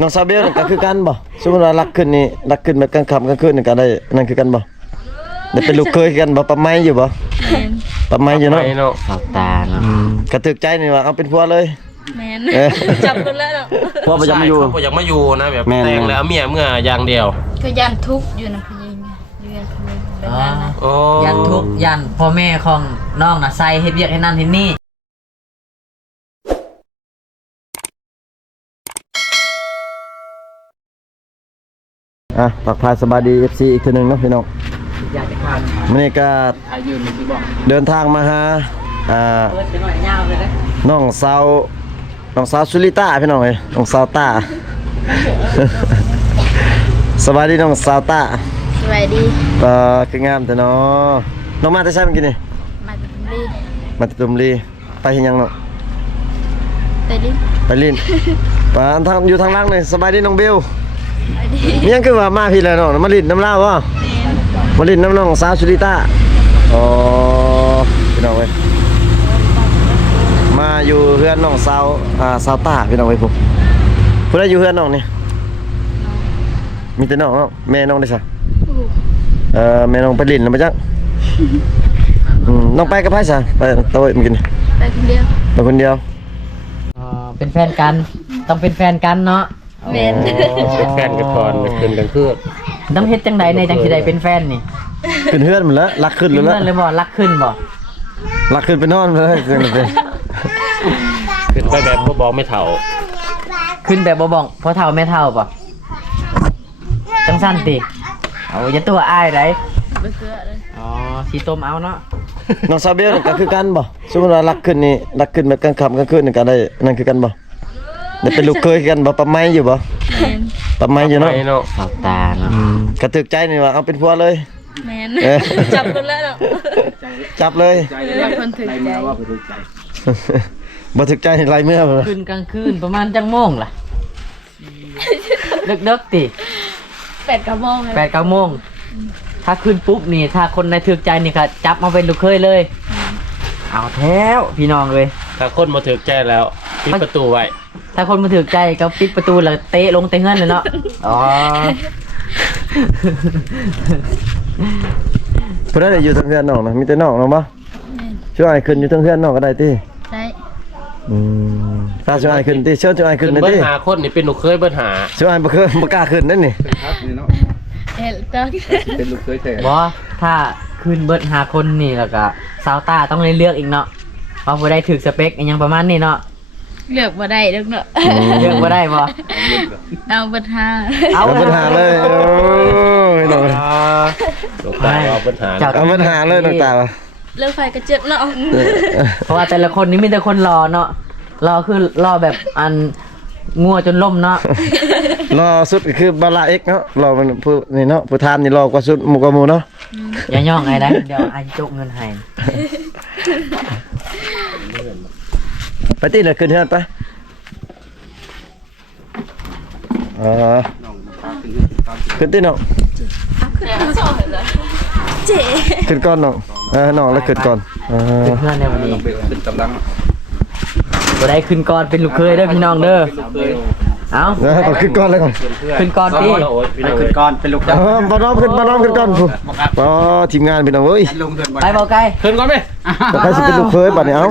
น้องซาเบลก็คือกันบ่สมมุติว่ารักขึ้นนี่รักขึ้นแบบกลางค่ำกลางคืนนี่ก็ได้นั่นคือกันบ่ได้เป็นลูกเคยกันบ่ปะไม้อยู่บ่ปะไม้อยู่เนาะขอบตาเนาะกระตึกใจนี่ว่าเอาเป็นผัวเลยแม่นจับกันแล้วเนาะผัวบ่อยากมาอยู่บ่อยากมาอยู่นะแบบแต่งแล้วเอาเมียเมื่ออย่างเดียวก็ยันทุกข์อยู่นะพี่ยิงเรียนพี่ยิงแบบนั้นนะยันทุกยันพ่อแม่ของน้องน่ะใส่เฮ็ดเวียกให้นั่นเฮ็ดนี่ปักพายสบายดี FC อีกทีนึงเนาะพี่น้องอยากจะทานมื้อนี้ก็เดินทางมาหาเปิดไปหน่อยยาวเลยนะน้องสาวสุริตาพี่น้องเอ้ยน้องสาวตา สบายดีน้องสาวตาสวัสดีคืองามแต่เนาะน้องมาแต่ใช่เมื่อกี้นี่มาตุมลีไปเฮ็ดหยังเนาะไปลิ้นทางอยู่ทางล่างนี่สบายดีน้องเบลมีหยังคือว่ามาพี่แล้วเนาะมาลิ้นน้ำลาวบ่มาลิ้นน้ำน้องสาวสุริตาอ๋อพี่น้องเว้ยมาอยู่เฮือนน้องสาวตาพี่น้องเว้ยผมผู้ใดอยู่เฮือนน้องนี่มีแต่น้องเนาะแม่น้องได้ซะแม่น้องไปลิ้นแล้วบ่จักน้องไปกับไผซะไปโตยมื้อกี้นี่ไปคนเดียวไปคนเดียวเป็นแฟนกันต้องเป็นแฟนกันเนาะแม่นเป็นแฟนกันก่อนคืนกันคือต้องเฮ็ดจังใดในจังสิได้เป็นแฟนนี่ขึ้นเฮือนหมดแล้วรักขึ้นเลยเลยบ่รักขึ้นบ่รักขึ้นไปนอนเลยจังได๋ขึ้นไปแบบบ่บอกไม่เฒ่าขึ้นแบบบ่บอกพอเฒ่าแม่เฒ่าป่ะจังสั้นติเอาอย่าตัวอ้ายได้บ่เชื่อเลยอ๋อสิต้มเอาเนาะน้องซาเบลก็คือกันบ่สมมุติว่ารักขึ้นนี่รักขึ้นแบบกลางค่ำกลางคืนนี่ก็ได้นั่นคือกันบ่ได้เป็นลูกเคยกันบ่ปะไม้อยู่บ่ปะไม้อยู่เนาะขอบตาเนาะกระตึกใจนี่ว่าเอาเป็นผัวเลยแม่นจับกันแล้วเนาะจับเลยคนถึกใจบ่ถึกใจไล่เมื่อคืนกลางคืนประมาณจังโมงล่ะดึกๆติ8-9 โมง8-9 โมงถ้าขึ้นปุ๊บนี่ถ้าคนในถึกใจนี่ก็จับมาเป็นลูกเคยเลยเอาแท้วพี่น้องเลยถ้าคนมาถึกใจแล้วปิดประตูไว้ถ้าคนมาถึกใจก็ปิดประตูแล้วเตะลงเตะเงินเลยเนาะอ๋อเพิ่นได้อยู่ทางเฮือนน้องนะมีแต่น้องเนาะบ่ช่วยขึ้นอยู่ทางเฮือนน้องก็ได้ติได้ถ้าช่วยขึ้นติเชิญช่วยขึ้นได้ติเบิ่หาคนนี่เป็นลูกเคยเบิ่หาช่วยบ่เคยบ่กล้าขึ้นนั่นนี่ครับนี่เนาะเป็นลูกเคยแท้บ่ถ้าขึ้นเบิด5 คนนี่แล้วก็สาวตาต้องเลือกอีกเนาะเอาบ่ได้ถึกสเปคอีหยังประมาณนี้เนาะเลือกบ่ได้เด้อเนาะเลือกบ่ได้บ่เอาเบิด5เอาเบิด5เลยโอ้ยน้องลูกตาเอาเบิดหาเอาเบิด5เลยน้องตาเลือกไฟก็เจ็บเนาะเพราะว่าแต่ละคนนี่มีแต่คนรอเนาะรอคือรอแบบอันงัวจนล่มเนาะรอสุดคือบาลาเอ็กเนาะรอมันผู้นี่เนาะผู้ทานนี่รอกว่าสุดหมู่กับหมู่เนาะอย่าย่องไอ้ได้เดี๋ยวไอ้จกเงินให้ไปตีเลยขึ้นเฮือนไปขึ้นตีน้องเจ๊ขึ้นก่อนน้องน้องแล้วขึ้นก่อนขึ้นเพื่อนในวันนี้ขึ้นกำลังบ่ได้ขึ้นก่อนเป็นลูกเคยเด้อพี่น้องเด้อเอาต้องขึ้นก่อนเลยก่อนขึ้นก่อนพี่ขึ้นก่อนเป็นลูกจ้าบ่น้องขึ้นก่อนอ๋อทีมงานพี่น้องเอ้ยไปเบาไกลขึ้นก่อนไหมใครสิเป็นลูกเคยบัดนี้เอา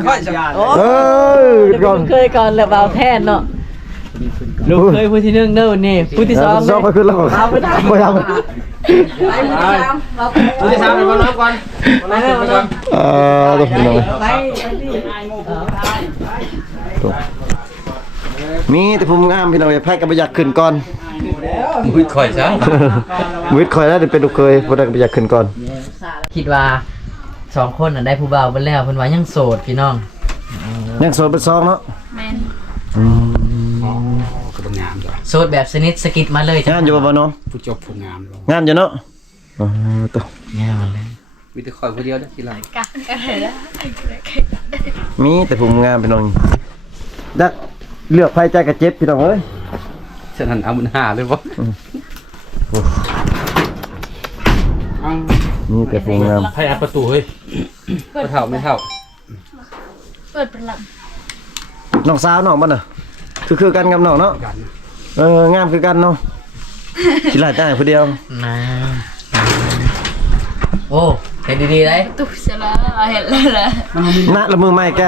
ก่อนเคยก่อนแล้วเบาแทนเนาะลูกเคยผู้ที่1เด้อนี่ผู้ที่2ไปขึ้นแล้วเอาไปได้บ่ยังผู้ที่3ไปบ่น้องก่อนตัวพี่น้องมีแต่ผมงามพี่น้องไผก็บ่อยากขึ้นก่อนวิทย์ข่อยซะวิทย์ข่อยแล้วเป็นลูกเคยบ่ได้ก็บ่อยากขึ้นก่อนคิดว่า2 คนน่ะได้ผู้บ่าวเบิ่แล้วเพิ่นว่ายังโสดพี่น้องยังโสดเป็น2เนาะแม่นก็บ่งามจ้ะโสดแบบสนิทสกิดมาเลยงามอยู่บ่น้องผู้จบผู้งามงามอยู่เนาะตัวงามเลยมีแต่ข่อยผู้เดียวเด้อทีหลังมีแต่ผมงามพี่น้องดักเลือกไผใจก็เจ็บพี่น้องเอ้ยฉะนั้นเอามันหาเลยบ่นี่แต่ผมงามให้อัดประตูเฮ้ยไม่เท่าเปิดเป็นหลังน้องสาวน้องบ่น่ะคือกันกับน้องเนาะ งามคือกันเนาะสิหลายจ่ายผู้เดียว นะโอ้เห็นดีๆได้ ตุ๊กเสียแล้วเห็นเลยละ ณละมือใหม่แก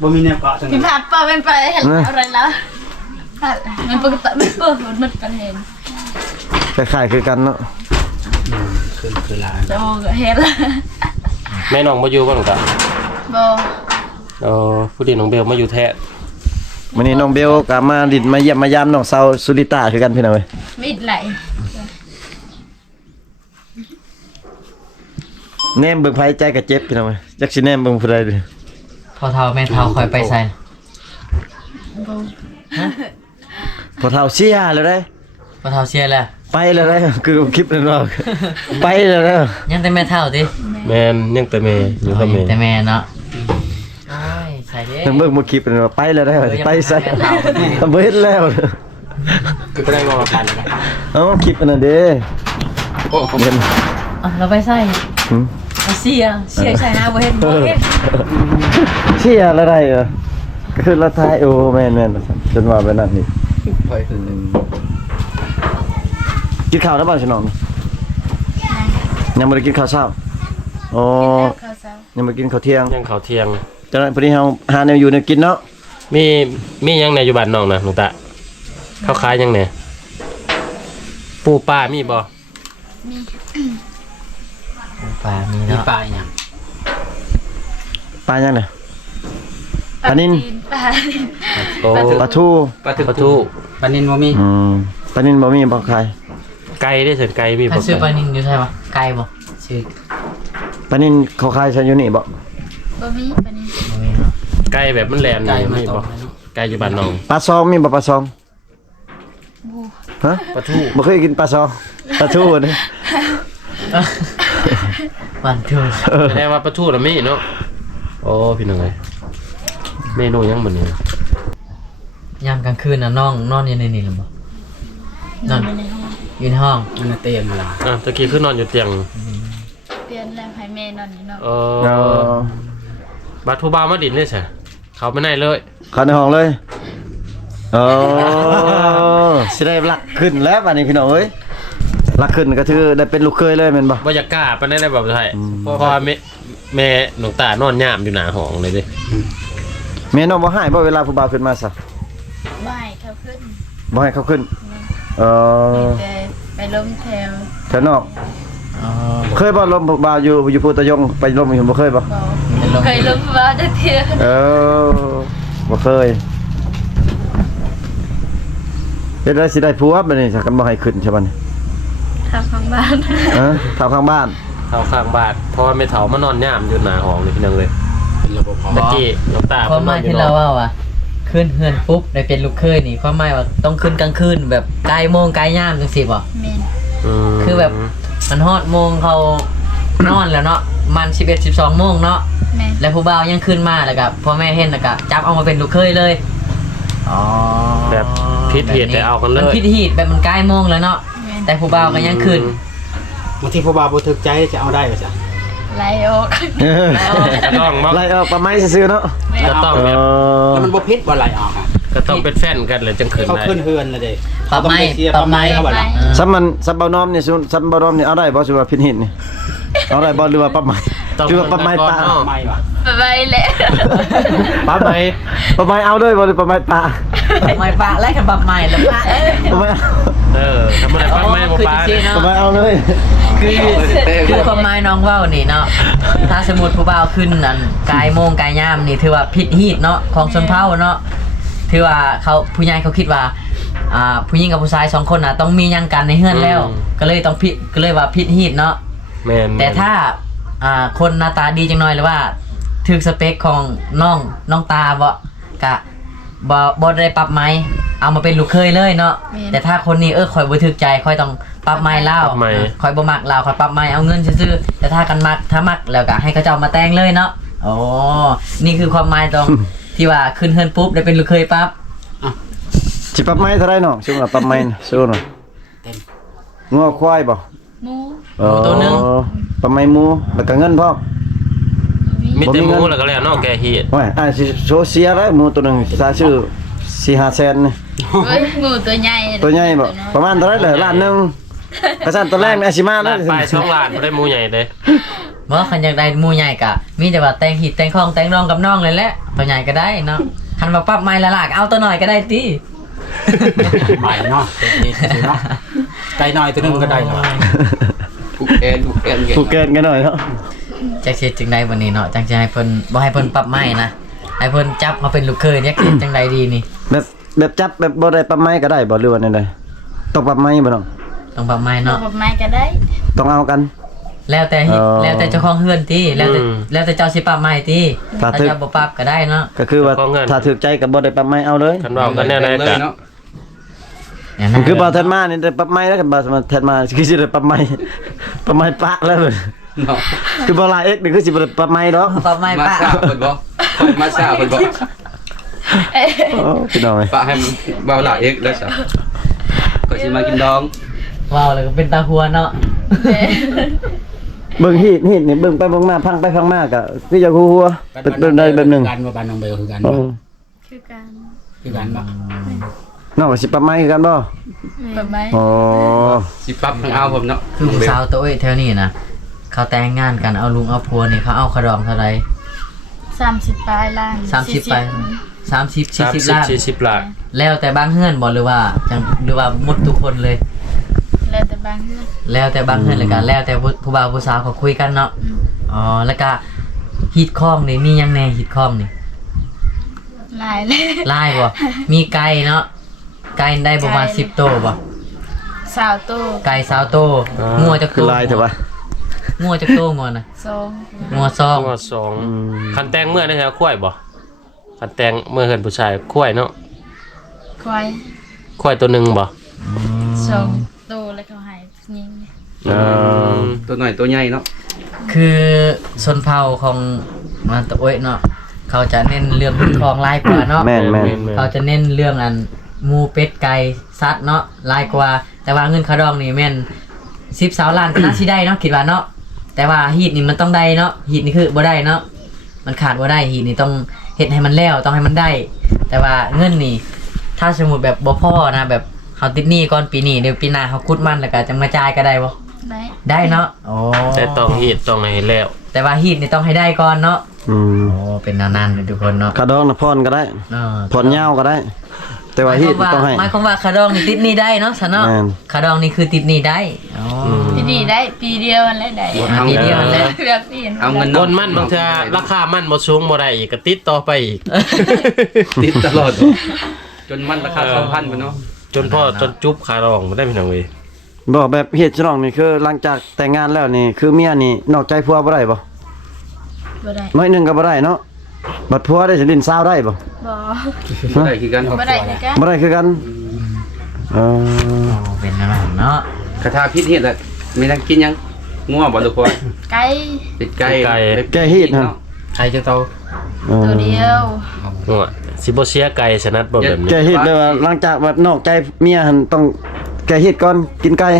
บ่มีแนวเกาะจัง พี่ผัดเปิดเป็นไปเห็นอะไรแล้วมันปกติไม่เปิดมันเป็นเห็น คล้ายๆคือกันเนาะ คือลา โอ้เห็นละ แม่น้องมาอยู่บ้างจ้ะ โบ ผู้ดีน้องเบลมาอยู่แท้ วันนี้น้องเบลกลับมาดินมาเยี่ยมมายามน้องสาวสุริตาคือกันพี่น้องเอ้ย ไม่ไหล แนมเบิ่งไผใจก็เจ็บพี่น้องเอ้ยจักสิแนมเบิ่งผู้ใดดิ พอเท่าแม่เท่าคอยไปใส่ โบ พอเฒ่าเสียแล้วได้ พอเท่าเชียร์แล้ว ไปแล้วได้คือคลิปนั้นว่าไปแล้วนะ ยังแต่แม่เท่าติ แม่นยังแต่แม่อยู่กับแม่ แต่แม่เนาะโอ้ยใส่เด้ เบิ่งบ่คลิปนั้นว่าไปแล้วได้ไปใส่บ่เฮ็ดแล้ว คือก็ได้งอกันนะ เอ้าคลิปอันนั้นเด้เห็น เราไปใส่ หืม เสียใส่หน้าบ่เห็นบ่เห็น เชียร์อะไรก็คือละท้ายโอ้แม่นๆจนว่าไปนั่นนี่ ค่อยคือ กินข้าวแล้วบ่ฉนอมยังบ่ได้กินข้าวเช้าอ๋อ ข้าวเช้า ยังบ่กินข้าวเที่ยง ยังเขาเที่ยง จังนั้นพอดีเฮาหาแนวอยู่แนวกินเนาะ มียังในอยู่บ้านน้องนะหลวงตาเขาขายยังเนี่ยปูปลามีบ่ ป่ามี มี เนาะ ปลาอย่าง ปลายังน่ะ ปลานิล ปลา โอ้ ปลาทู ปลาถึก ปลาทู ปลานินบ่มี ปลานิลบ่มีบ่ขาย ไก่ได้เสร็จไก่มี ถ้า บ่ ซื้อปลานิลอยู่ใช่ปะไก่บ่ซื้อ ปลานิลเขาขายใช้อยู่นี่บ่ บ่มีปลานิล บ่มีเนาะ ไก่แบบมันแหลม ไก่ นี่ มา มี ต บ่ ก ไก่อยู่บ้านน้อง ปลาซองมีบ่ปลาซองฮะ ปลาทู บ่เคยกินปลาซองปลาทูนี่ วันทู แสดงว่าปลาทูน่ะมีเนาะโอ้พี่น้องเอ้ยเมนูยังบ่เนี่ย ยามกลางคืนน่ะน้องนอนอยู่ในนี่หรือบ่ นอนในห้อง อยู่ในห้อง มันเต็มล่ะ ตะกี้คือนอนอยู่เตียง เปลี่ยนแล้วให้แม่นอนอยู่นอก บัดผู้บ่าวมาดินได้ใช่เขาไม่ได้เลย เข้าในห้องเลยสิได้รักขึ้นแล้วบัดนี้พี่น้องเอ้ยรักขึ้นก็คือได้เป็นลูกเคยเลยแม่นบ่ บ่อยากกล้าปานได้แบบไทยเพราะว่าแม่หลวงตานอนยามอยู่หน้าห้องเลยดิ แม่น้องบ่ให้บ่เวลาผู้บ่าวขึ้นมาซะ บ่ให้เขาขึ้น บ่ให้เขาขึ้นแต่ไปล้มแถว แถวนอก อ๋อ เคยบ่ลมผู้บ่าวอยู่พุทธยงไปลมอยู่บ่เคยบ่ เคยล้มว่าได้เที่ยว บ่เคยเฮ็ดได้สิได้ผัวบัดนี้ถ้ากันบ่ให้ขึ้นใช่บ่นี่ ทำข้างบ้าน ทำข้างบ้าน เฒ่าข้างบ้านเพราะว่าแม่เฒ่ามานอนยามอยู่หน้าห้องเลยพี่น้องเลย เป็นระบบพอ ตะกี้หลวงตา ความหมายที่เราว่าว่ะขึ้นเฮือนปุ๊บได้เป็นลูกเคยนี่ความหมายว่าต้องขึ้นกลางคืนแบบใกล้โมงใกล้ยามจังซี่บ่ แม่น คือแบบมันฮอดโมงเขานอนแล้วเนาะมัน11 12โมงเนาะ แม่น แล้วผู้บ่าวยังขึ้นมาแล้วก็พ่อแม่เห็นแล้วก็จับเอามาเป็นลูกเคยเลยอ๋อ แบบพิษเหตุแต่เอากันเล มัน ย พิษเหตุแบบมันใกล้โมงแล้วเนาะ แม่น แต่ผู้บ่าวก็ยังขึ้น บางทีผู้บ่าวบ่ถึกใจจะเอาได้บ่จ้ะ ไล่ออก ก็ต้องมา ไล่ออกประไม้ซื่อๆเนาะ ก็ต้องแบบ แล้วมันบ่พิษบ่ไหลออกอ่ะ ก็ต้องเป็นแฟนกันเลยจังคืน เขา ได้ ขึ้นเฮือนแล้วเด้ ปรับไม้ ปรับไม้เขาบ่ล่ะ ซับมันซับเบาน้อมนี่ซับเบาน้อมนี่เอาได้บ่สิว่าพินหินนี่เอาได้บ่หรือว่าประไม้ ต้อง หรือว่าประไม้ปลา ไม่ว่ะ ไปแล้ว ปั๊บไหม ประไม้เอาด้วยบ่หรือประไม้ปลา ไม่ปะไล่กันปรับใหม่แล้วปะ ประไม้ ทำอะไรปั๊บไหมบ่ปลา คือจริงๆ ประ เนาะ ไม้เอาเลย คือความหมายน้องเว้านี่เนาะถ้าสมมุติผู้บ่าวขึ้นนั่นกายโมงกายยามนี่ถือว่าผิดฮีตเนาะของชนเผ่าเนาะถือว่าเขาผู้ใหญ่เขาคิดว่าผู้หญิงกับผู้ชาย2คนน่ะต้องมีหยังกันในเฮือนแล้ว ก็เลยต้องผิดก็เลยว่าผิดฮีตเนาะ แม่น แต่ถ้าคนหน้าตาดีจังหน่อยหรือว่าถึกสเปคของน้องตาบ่กะบ่ได้ปรับไม้เอามาเป็นลูกเคยเลยเนาะแต่ถ้าคนนี้ข่อยบ่ถึกใจข่อยต้องปรับไม้ลาวข่อยบ่มักลาวข่อยปรับไม้เอาเงินซื่อๆแต่ถ้ากันมักถ้ามักแล้วก็ให้เขาเจ้ามาแต่งเลยเนาะอ๋อนี่คือความหมายตรง ที่ว่าขึ้นเฮือนปุ๊บได้เป็นลูกเคยปั๊บ สิปรับไม้เท่าไรน้องซึ่งว่าปรับไม้สู้หน่อยงัวควายบ่ หมู ปรับไม้หมูแล้วก็เงินพร้อม มีแต่หมูแล้วก็แล้วเนาะแกเฮ็ด ว่าสิโซเสียแล้วหมูตัวนึงซาชื่อ 4-5 แสนนี่ เฮ้ยหมูตัวใหญ่ ตัวใหญ่บ่ประมาณเท่าไหร่เลยล้านหนึงกระสันตัวแรกอาชิมาแล้ว ไป2ล้านบ่ได้หมูใหญ่เด้ บ่คันอยากได้หมู่ใหญ่กะมีแต่ว่าแต่งหิดแต่งของแต่งรองกับน้องเลยแหละตัวใหญ่ก็ได้เนาะคันว่าปรับใหม่ละลากเอาตัวหน่อยก็ได้ติ ใหม่เนาะนี่สิเนาะใจน้อยตัวนึงก็ได้แล้วถูกแอนเก่ง ถูกเกินกันหน่อยเนาะ จักสิจึงได้วันนี้เนาะจังสิให้เพิ่นบ่ให้เพิ่นปรับใหม่นะให้เพิ่นจับมาเป็นลูกเคยเนี่ยคือจังไดดีนี่ แบบจับแบบบ่ได้ปรับไม้ก็ได้บ่หรือว่าแนวใดต้องปรับไม้บ่น้อง ต้องปรับใหม่ เอา เนาะ แบบไม้ก็ได้ ต้องเอากัน แล้วแต่หิด อ๋อ แล้วแต่เจ้าของเฮือนติแล้วแต่เจ้าสิปรับใหม่ติ ถ้า ถ้า ถึก เจ้าบ่ปรับก็ได้เนาะ ก็คือว่าถ้าถูกใจก็บ่ได้ปรับไม้เอาเลย คันว่ากันแน่ได้ เล ก็ ยเนาะ เนี่ย มัน นะ คือบ่ทันมานี่ได้ปรับไม้แล้วก็บ่ทันมาคือสิได้ปรับไม้ปรับไม้ปะแล้วเลย เนาะ คือบ่ลาเอ็กนี่คือสิบ่ได้ปรับไม้ดอก ปรับใหม่ มา ปะ ซาเพิ่นบ่คอยมาซาเพิ่นบ่ โอ้พี่น้องเอ้ย ปะให้มันเบาหลายเอกแล้วซะก็สิมากินดอง ว้าวแล้วก็เป็นตาหัวเนาะ เบิ่งฮีดนี่เบิ่งไปเบิ่งมาพังไปพังมาก็คือจะหัวๆเป็นได้แบบหนึง กันว่าบ้านน้องเบลคือกัน โอ้ คือการ คือกันบ่ น้องก็สิปรับไม้คือกันบ่ แบบไม้ อ๋อ สิปรับทางเอาผมเนาะ คือผู้สาวตัวเอ้ยแถวนี้นะเขาแต่งงานกันเอาลุงเอาผัวนี่เขาเอาขะดองเท่าไหร่ 30ปลายล้าน 30ไป30 40ล้าน 40ล้าน แล้วแต่บางเฮือนบ่หรือว่าจังหรือว่าหมดทุกคนเลย แล้วแต่บางเรื่อง แล้วแต่บางเฮือนเลยกันแล้วแต่ผู้บ่าวผู้สาวเขาคุยกันเนาะอ๋อแล้วก็ฮีดข้องนี่มีหยังแน่ฮีดข้องนี่ หลายเลย ลายบ่มีไก่เนาะไก่ได้ประมาณ10โตวบ่ สาวโต ไก่20โตวงัวจัก คือ โตว ลายเถอะวะ งัวจักโตวงัวน่ะ สอง งัวซอง งอสองคันแต่งเมื่อได้แถวควายบ่คันแต่งเมื่อเฮือนผู้ชายควายเนาะ ควาย ควายตัวหนึงบ่ สองโตแล้วเขาหายยิง ตัวหน่อยตัวใหญ่เนาะ คือชนเผ่าของมันตะโอ้ยเนาะเขาจะเน้นเรื่องพื้นทองหลายกว่าเนาะ แม่น เขาจะเน้นเรื่องอันหมูเป็ดไก่สัตว์เนาะหลายกว่า แต่ว่าเงินคาดองนี่แม่น10 ล้านก็น่าสิได้เนาะคิดว่าเนาะแต่ว่าฮีทนี่มันต้องได้เนาะฮีทนี่คือบ่ได้เนาะมันขาดบ่ได้ฮีทนี่ต้องเฮ็ดให้มันแล้วต้องให้มันได้ แต่ว่าเงินนี่ถ้าสมมุติแบบบ่พอนะแบบเฮาติดหนี้ก่อนปีนี้เดี๋ยวปีหน้าเฮาคุดมันแล้วก็จะมาจ่ายก็ได้บ่ ได้ ได้เนาะโอ้ แต่ต้องเฮ็ดต้องให้แล้ว แต่ว่าฮีทนี่ต้องให้ได้ก่อนเนาะ อืม โอ้เป็นแนวนั้นเลยทุกคนเนาะ ขาดองน่ะพรก็ได้ เออ พรยาวก็ได้ แต่ว่าฮีดต้องให้ หมายความว่าคาดองนี่ติดหนี้ได้เนาะซะเนาะ แม่น คาดองนี่คือติดหนี้ได้อ๋อ ที่ดีได้ปีเดียวมันแล้วได้ ปีเดียวแล้ว แบบปี เอาเงิน ต้นมันบางเทื่อราคามันบ่สูงบ่ได้อีกก็ติดต่อไปอีก ติดตลอดจนมันราคา 2,000บ่เนาะ จนพ่อจนจุ๊บคารองบ่ได้พี่น้องเว้ย บอกแบบเฮ็ดฉลองนี่คือหลังจากแต่งงานแล้วนี่คือเมียนี่นอกใจผัวบ่ได้บ่ บ่ได้ น้อยหนึงก็บ่ได้เนาะบัดผัวได้สิลิ้นซาวได้บ่ บ่ บ่ได้คือกัน บ่ได้เลยกัน บ่ได้คือกันเออ โอ้เป็นแนวนั้นเนาะ กระทาพิษเฮ็ดอ่ะมีทั้งกินยังงัวบ่ลูกพ่อ ไก่ เป็ดไก่ แกฮีดฮะ ไก่จะโต ตัวเดียว งัวสิบ่เสียไก่สนัดบ่แบบนี้ แกฮีดเลยว่าหลังจากแบบนอกใจเมียหั่นต้องแกฮีดก่อนกินไก่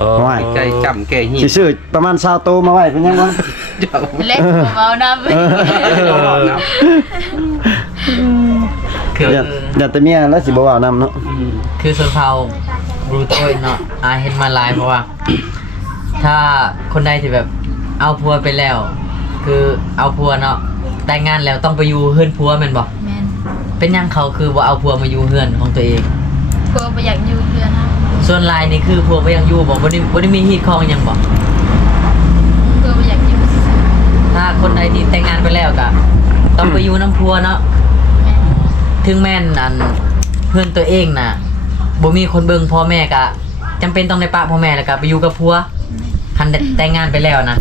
อ๋อ ว่า ไก่จ้ำแก่หี สิซื้อประมาณ20โตวมาไว้เป็นยังบ่ เล็กเบาๆน้ำ คือ อย่าแต่เมียแล้วสิบ่เว้านำเนาะ คือส่วนเผ่าบรูโตยเนาะเห็นมาหลายเพราะว่า ถ้าคนใดที่แบบเอาผัวไปแล้ว คือเอาผัวเนาะแต่งงานแล้วต้องไปอยู่เฮือนผัวแม่นบ่ แม่น เป็นหยังเขาคือบ่เอาผัวมาอยู่เฮือนของตัวเอง กลัวบ่อยากอยู่เพื่อนนะ ส่วนลายนี่คือผัวบ่ยังอยู่บ่ได้มีฮีตคองหยังบ่ กลัวบ่อยากอยู่ซื่อ ถ้าคนใดที่แต่งงานไปแล้วก็ต้องไปอยู่น้ำผัวเนาะ แม่น ถึงแม่นอันเพื่อนตัวเองน่ะบ่มีคนเบิ่งพ่อแม่ก็จำเป็นต้องได้ปะพ่อแม่แล้วก็ไปอยู่กับผัวคันแต่งงานไปแล้วนะ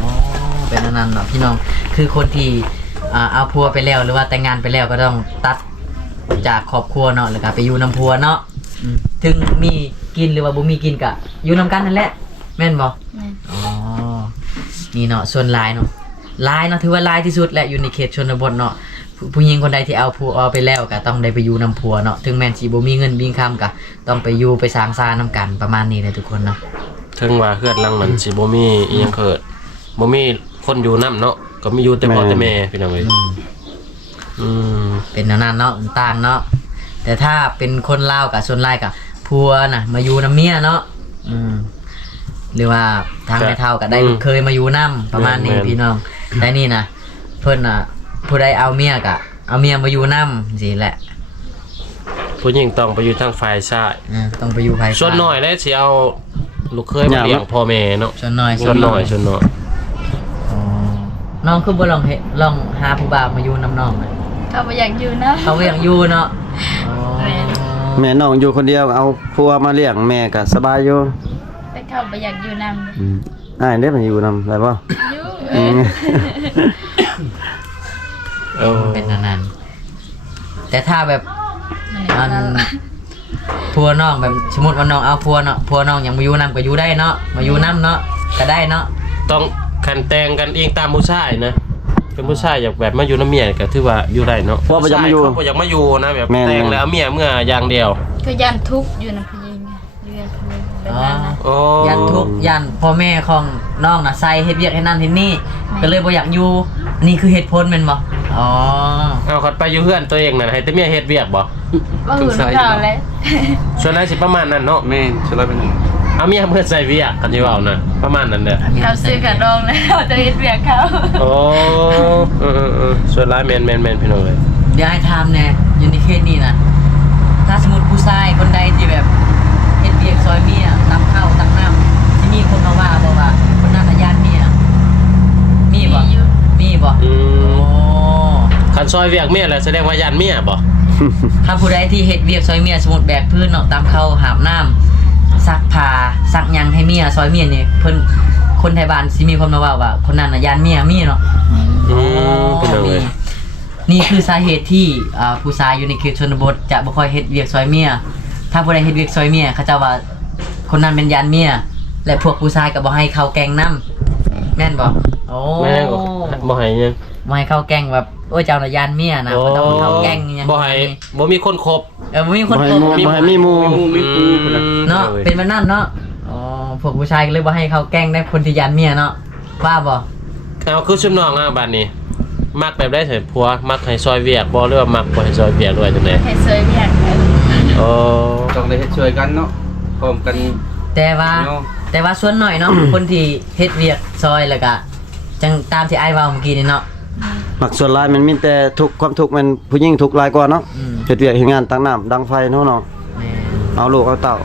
อ๋อเป็นอันนั้นเนาะพี่น้องคือคนที่เอาผัวไปแล้วหรือว่าแต่งงานไปแล้วก็ต้องตัดจากครอบครัวเนาะแล้วก็ไปอยู่น้ำผัวเนาะถึงมีกินหรือว่าบ่มีกินก็อยู่นํกันนั่นแหละแม่นบ่ แม่น อ๋อ นี่เนาะส่วนลายเนาะลายเนาะถือว่าลายที่สุดแหละอยู่ในเขตชนบทเนาะผู้หญิงคนใดที่เอาผัวไปแล้วก็ต้องได้ไปอยู่นำผัวเนาะถึงแม้นสิบ่มีเงินมีคำก็ต้องไปอยู่ไปสร้างซ่านำกันประมาณนี้เลยทุกคนเนาะ ถึงว่าเฮือนหลังนั้นสิบ่มีอีหยังเกิดบ่มีคนอยู่นํเนาะก็มีอยู่แต่พ่อแต่แม่พี่น้องเว้ยอืม เป็นแนวนั้นเนาะต่างเนาะ แต่ถ้าเป็นคนลาวกับส่วนหลายกับผัวน่ะมาอยู่น้ำเมียเนาะหรือว่าทางแม่เฒ่าก็ได้เคยมาอยู่น้ำประมาณนี้พี่น้องแต่นี่นะเพิ่นน่ะผู้ใดเอาเมียก็เอาเมียมาอยู่น้ำสิแหละ ผู้หญิงต้องไปอยู่ทางฝ่ายชาย ต้องไปอยู่ภาย ส่วนน้อยแล้วสิเอาลูกเคยมาเลี้ยงพ่อแม่เนาะ ส่วนน้อย ส่วนน้อย อ๋อน้องคือบ่ลองหาผู้บ่าวมาอยู่น้ำน้องน่ะ เขาบ่อยากอยู่นะ เขาก็ยังอยู่เนาะอ๋อ แม่น้องอยู่คนเดียวเอาผัวมาเลี้ยงแม่ก็สบายอยู่ แต่เขาบ่อยากอยู่นำ อ้ายได้มาอยู่นำได้บ่ อยู่ อืม เออ เป็นอันนั้นแต่ถ้าแบบอันพัวน้องแบบสมมติว่าน้องเอาพัวเนาะพัวน้องยังมาอยู่นำก็อยู่ได้เนาะมาอยู่นำเนาะก็ได้เนาะ ต้องคันแต่งกันเองตามผู้ชายนะเป็นผู้ชายอยากแบบมาอยู่น้ำเมียก็ถือว่าอยู่ได้เนาะ เพราะว่าบ่อยากมาอยู่ เขาบ่อยากมาอยู่นะแบบ แม่น แต่งแล้วเอาเมียเมื่ออย่างเดียว ก็ยันทุกข์อยู่นะพี่ยิงอยู่ยันทุกข์แบบนั้นนะ โอ้ ยันทุกข์ยันพ่อแม่ของน้องน่ะใส่เฮ็ดเวียกให้นั่นเฮ็ดนี่ก็เลยบ่อยากอยู่นี่คือเหตุผลแม่นบ่อ๋อ เอาขัดไปอยู่เพื่อนตัวเองน่ะให้แต่เมียเฮ็ดเวียกบ่ ว่าหืนเขาแล้ว ส่วนนั้นสิประมาณนั้นเนาะ แม่นชลอยเป็น เอาเมียเมื่อใส่เวียกกันสิเว้านะประมาณนั้นเด้อ เขาซื้อกับน้องแล้วเขาจะเฮ็ดเวียกเขา โอ้ส่วนร้ายแมนพี่น้องเลย เดี๋ยวให้ถามแน่อยู่ในเคสนี้นะถ้าสมมุติผู้ชายคนใดที่แบบเฮ็ดเวียกซอยเมียตำข้าวตักน้ำที่มีคนมาว่าบ่ว่าคนนั้นน่ะญาติเมียมีบ่มีบ่ อื โอ้ มคันซอยเวียกเมียแหละแสดงว่ายันเมียบ่ ถ้าผู้ใดที่เฮ็ดเวียกซอยเมียสมมุติแบกพื้นเนาะตามเข้าหาบน้ำซักผ้าซักหยังให้เมียซอยเมียนี่เพิ่นคนไทยบ้านสิมีคนมาว่าคนนั้นน่ะยานเมียมีเนาะ พี่น้องเลย นี่คือสาเหตุที่ผู้ชายอยู่ในเขตชนบทจะบ่ค่อยเฮ็ดเวียกซอยเมียถ้าผู้ใดเฮ็ดเวียกซอยเมียเขาจะว่าคนนั้นเป็นยานเมียและพวกผู้ชายก็บ่ให้เข้าแกงนํแม่นบ่โอ้ แม่ก็บ่ให้ยัง บ่ให้เข้าแกงแบบโอ้ยเจ้าน่ะยานเมียนะบ่ต้องเข้าแกงอิหยัง บ่ให้บ่มีคนคบ บ่มีคน บ่ให้ คบ หมู่บ่ให้มีหมู่ มีปูพุ่นน่ะ เนาะเป็นแบบนั้นเนาะอ๋อพวกผู้ชายก็เลยบ่ให้เข้าแกงได้คนที่ยานเมียเนาะว่าบ่ เอาคือชุมน้องอ่ะบัดนี้ มักแบบได้เถิดผัวมักให้ซอยเวียกบ่หรือว่ามักบ่ให้ซอยเวียกด้วยจังได๋ ให้ซื้อเวียก โอ้ ต้องได้เฮ็ดช่วยกันเนาะพร้อมกัน แต่ว่า เนาะ แต่ว่าส่วนหน่อยเนาะ คนที่เฮ็ดเวียกซอยแล้วก็จังตามที่อ้ายเว้าเมื่อกี้นี่เนาะ มักส่วนหลายมันมีแต่ทุกข์ความทุกข์มันผู้หญิงทุกข์หลายกว่าเนาะ อืม เฮ็ดเวียกเฮ็ดงานตั้งน้ำดังไฟเนาะเนาะ แม่ เอาลูกเอาเต้า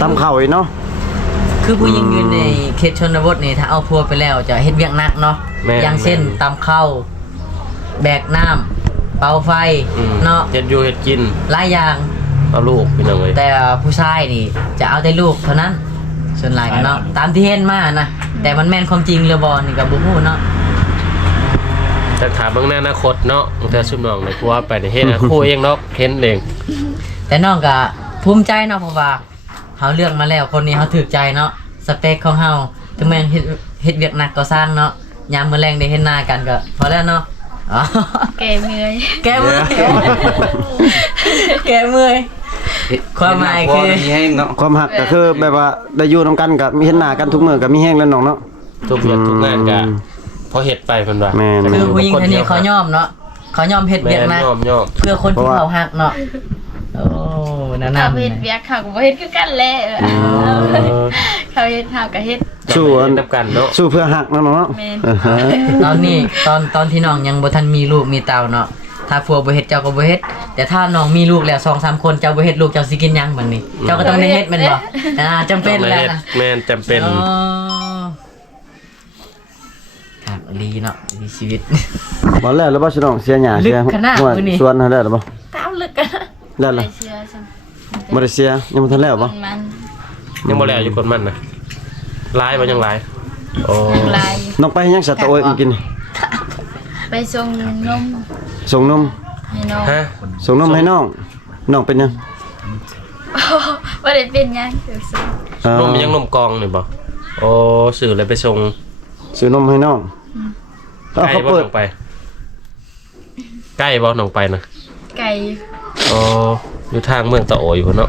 ตำข้าวอีกเนาะ คือผู้หญิงอยู่ในเขตชนบทนี่ถ้าเอาผัวไปแล้วจะเฮ็ดเวียกหนักเนาะอย่างเช่นตำข้าวแบกน้ำเป่าไฟ อืม เนาะ เฮ็ดอยู่เฮ็ดกิน หลายอย่าง เอาลูกพี่น้องเลย แต่ผู้ชายนี่จะเอาแต่ลูกเท่านั้นส่วนหลายกันเนาะตามที่เห็นมานะแต่มันแม่นความจริงหรือบ่นี่ก็บ่ฮู้เนาะ แต่ถามเบิ่งในอนาคตเนาะแต่ชุมน้องนี่ผัวไปนี่เฮ็ดให้คู่เองเนาะเห็นเอง แต่น้องก็ภูมิใจเนาะเพราะว่าเฮาเลือกมาแล้วคนนี้เฮาถูกใจเนาะสเปคของเฮาถึงแม้นเฮ็ดเวียกหนักก็สร้างเนาะยามมื้อแลงได้เห็นหน้ากันก็พอแล้วเนาะอ๋อ แกเมื่อย แกเมื่อยแกเมื่อย ความหมายคือ มีแห้งเนาะ ความหักก็คือแบบว่าได้อยู่นำกันก็มีเห็นหน้ากันทุกมื้อก็มีแฮงแล้วน้องเนาะ ทุกเวียกทุกงานก็พอเฮ็ดไปเพิ่นว่า แม่น คือผู้หญิงคนนี้เขายอมเนาะเขายอมเฮ็ด แม่ เวียกหนัก ยอม เพื่อคนที่เขาฮักเนาะโอ้นั่น เขา ๆ เฮ็ดเวียกเขาก็บ่เฮ็ดคือกันแหละเขาเฮ็ดเฮาก็เฮ็ด สู้อัน นับกันเนาะ สู้เพื่อหักเนาะเนาะ แม่น เออฮะ ตอนนี้ตอนที่น้องยังบ่ทันมีลูกมีเต้าเนาะถ้าผัวบ่เฮ็ดเจ้าก็บ่เฮ็ดแต่ถ้าน้องมีลูกแล้ว 2-3 คนเจ้าบ่เฮ็ดลูกเจ้าสิกินหยังบัดนี้ เจ้าก็ต้องได้เฮ็ดแม่นบ่จำเป็นแล้วนะ แม่นจำเป็น อ๋อครับดีเนาะดีชีวิต บ่แล้วแล้วบ่สิน้องเสียหญ้า ลึก เสีย ขนาด หัว มื้อนี้ สวนเฮาแล้วหรือบ่ ตามลึกกัน แล้วล่ะ เชื่อจัง บ่ได้เสียยังบ่ทันแล้วบ่ มัน ยังบ่แล้วอยู่คนมันนะลายบ่ยังลายโอ้ ลาย น้องไปยังสัตว์โอ้ยกินนี่ ไปส่งนม ส่งนม ให้น้อง ฮะ ส่งนมให้น้องน้องเป็นยัง บ่ได้เป็นหยังเดี๋ยวส่ง นมยังนมกองนี่บ่โอ้สื่อเลยไปส่ง ซื้อนมให้น้องแล้ว ใกล้ เขา บ่ เปิด น้องไปใกล้บ่น้องไปนะ ไก่ โอ้อยู่ทางเมืองตะโออยู่พุ่นเนาะ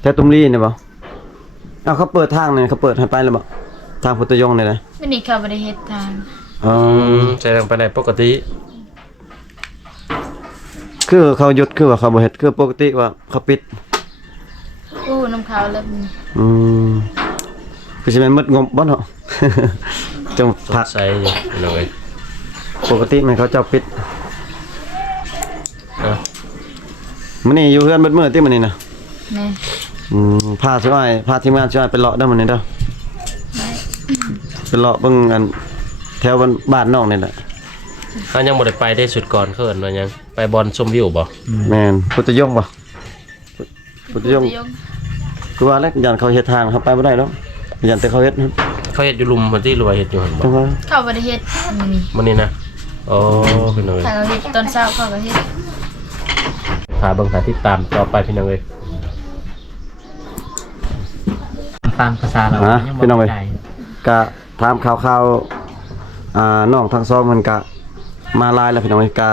แต่ตุ้มลี่นี่บ่เอาเขาเปิดทางนี่เขาเปิดให้ไปแล้วบ่ทางพุทธยงนี่นะ วันนี้เขาบ่ได้เฮ็ดทาง อ๋อ ใจทางไปไหนปกติ คือเขาหยุดคือว่าเขาบ่เฮ็ดคือปกติว่าเขาปิด กู้น้ำขาวแล้ว อืมคือสิแม่นหมดงบบ่เนาะ จัง ส ผั ง ก สัยอยู่พี่น้องเอ้ย ปกติแม่นเขาเจ้าปิด เอ้า มื้อนี้อยู่เฮือนเบิดมื้อติมื้อนี้น่ะ แม่ พาช่วยพาทีมงานช่วยไปเลาะเด้อมื้อนี้เด้อไปเลาะเบิ่งอันแถวบ้านน้องนี่แหละ เฮายังบ่ได้ไปได้สุดก่อนเคินว่ายังไปบอลชมวิวบ่ แม่นพุทธยงบ่พุทธยง ยง คือว่าแล้วยันเขาเฮ็ดทางเขาไปบ่ได้ดอกยันแต่เขาเฮ็ดนะ เขาเฮ็ดอยู่ลุมมันที่รวยเฮ็ดอยู่หั่นบ่ จังว่า เข้าประเทศนี่ มื้อนี้นะโอ้พี่น้องเอ้ย ถ้าเราเฮ็ดตอนเช้าเข้าประเทศ ฝากเบิ่งฝากติดตามต่อไปพี่น้องเอ้ย ฟังภาษาเรา ฮะ ยังบ่ พี่น้องเอ้ย ได้ ก็ถามข่าวๆน้องทั้งสองมันก็มาไลน์แล้วพี่น้องเอ้ยก็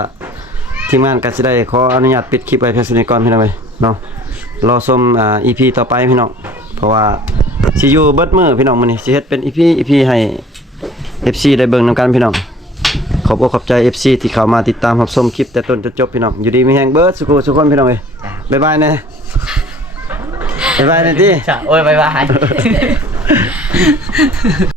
ทีมงานก็สิได้ขออนุญาตปิดคลิปไว้เพียงเท่านี้ก่อนพี่น้องเอ้ยเนาะรอชมEP ต่อไปพี่น้องเพราะว่าสิอยู่เบิดมื้อพี่น้องมื้อนี้สิเฮ็ดเป็น EP ให้ FC ได้เบิ่งนํกันพี่น้องขอบอกขอบใจ FC ที่เข้ามาติดตามรับชมคลิปแต่ต้นจนจบพี่น้องอยู่ดีมีแฮงเบิดสุขสุขคนพี่น้องเอ้ยบ๊ายบายแน่บ๊ายบายแน่ติ จ้ะโอ้ยบ๊ายบาย